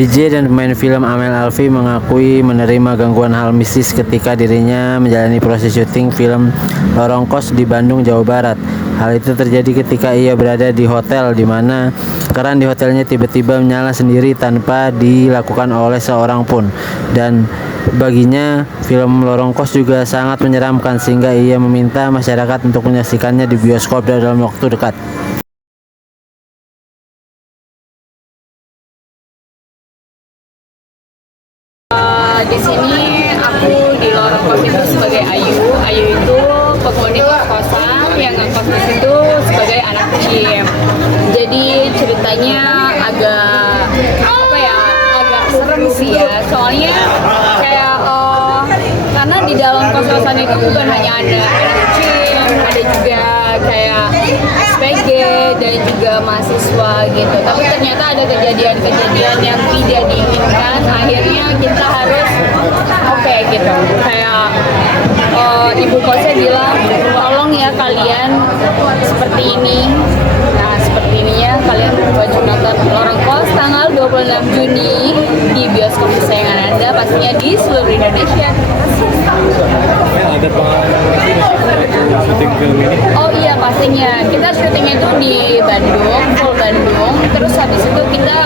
DJ dan pemain film Amel Alfi mengakui menerima gangguan hal mistis ketika dirinya menjalani proses syuting film Lorong Kos di Bandung, Jawa Barat. Hal itu terjadi ketika ia berada di hotel di mana keran di hotelnya tiba-tiba menyala sendiri tanpa dilakukan oleh seorang pun. Dan baginya film Lorong Kos juga sangat menyeramkan sehingga ia meminta masyarakat untuk menyaksikannya di bioskop dalam waktu dekat. Di sini aku di Lorong Kos itu sebagai Ayu. Ayu itu penghuni kos-kosan yang ngekos di situ sebagai anak Jim. Jadi ceritanya agak agak serem sih ya. Soalnya kayak karena di dalam kos-kosan itu bukan hanya ada anak Jim, ada juga kayak SPG dan juga mahasiswa gitu. Tapi ternyata ada kejadian-kejadian yang tidak diinginkan. Akhirnya kita harus gitu. Kayak ibu kosnya bilang, tolong ya kalian seperti ini. Nah seperti ininya kalian wajib nonton Lorong Kos tanggal 26 Juni di bioskop kesayangan Anda, pastinya di seluruh Indonesia. Ada pengalaman syuting film ini? Oh iya pastinya, kita syutingnya itu di Bandung, full Bandung. Terus habis itu kita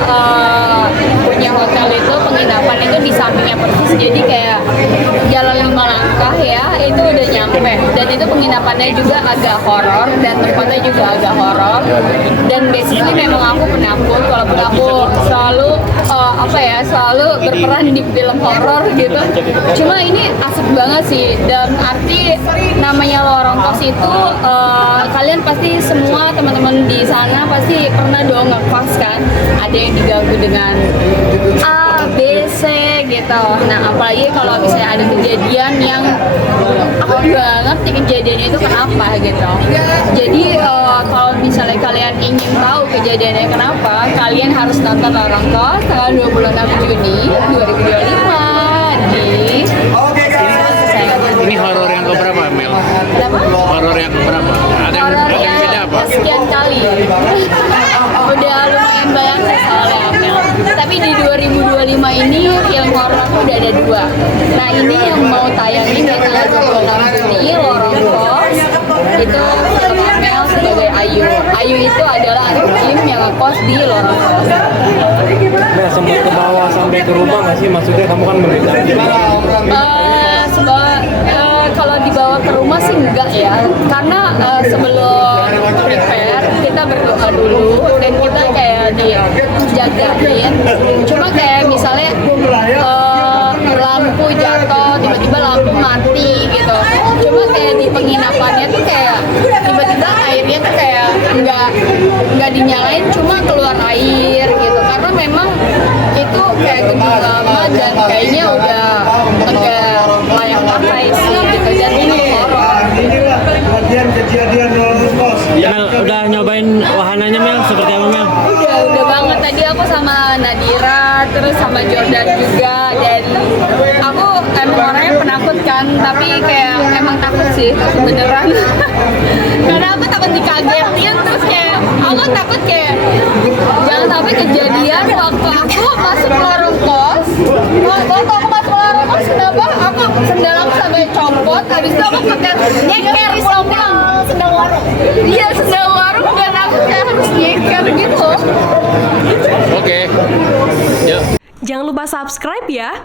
punya hotel itu, penginapan itu di sampingnya persis. Jadi kayak jalan 5 langkah ya, itu udah nyampe. Dan itu penginapannya juga agak horor dan tempatnya juga agak horor. Dan basically memang aku penakut, walaupun aku selalu selalu berperan di film horor gitu. Cuma ini asik banget sih, dan arti namanya Lorong Kos itu kalian pasti semua teman-teman di sana pasti pernah dong ngekos kan, ada yang diganggu dengan A, B, C gitu. Nah apalagi kalau misalnya ada kejadian yang aku nggak ngerti kejadiannya itu kenapa gitu. Jadi kalau misalnya kalian ingin tahu kejadiannya kenapa, kalian harus nonton Lorong Kos tanggal 26 Juni 2025 di Ini horor yang keberapa, Mel? Horor yang keberapa? Ada yang beda apa? Sekian kali. Udah lumayan banyak sih soalnya Mel. Tapi di 2025 ini film horor aku udah ada 2. Nah ini yang mau tayang ini tanggal 26 Juni, Lorong Kos. Itu film Mel sebagai Ayu. Ayu itu adalah anak Jim yang ngekos di Lorong Kos. Nah, sempat ke bawah sampai ke rumah nggak sih? Maksudnya kamu kan menderita. Kalau dibawa ke rumah sih enggak ya, karena sebelum prepare kita berdoa dulu dan kita kayak dijagain. Cuma kayak misalnya lampu jatuh, tiba-tiba lampu mati gitu. Cuma kayak di penginapannya tuh kayak tiba-tiba airnya tuh kayak nggak dinyalain, cuma keluar air gitu. Karena memang itu kayak gedung lama dan kayaknya udah enggak layak pakai sih gitu. Dan ini horor. Kejadian Lorong Kos. Mel, udah nyobain wahananya Mel? Seperti apa Mel? Udah banget. Tadi aku sama Nadira, terus sama Jordan juga, dan aku emang orangnya penakut kan, tapi kayak emang takut sih beneran. Karena aku takut dikagetin, terus kayak aku takut kayak jangan sampai kejadian waktu aku masuk Lorong Kos. Waktu aku masuk Lorong Kos, kenapa aku sendal aku sampai copot, habis itu aku pakai nyeker sendal warung. Iya sendal warung, dan aku kayak harus nyeker gitu. Oke. Yuk. Jangan lupa subscribe ya.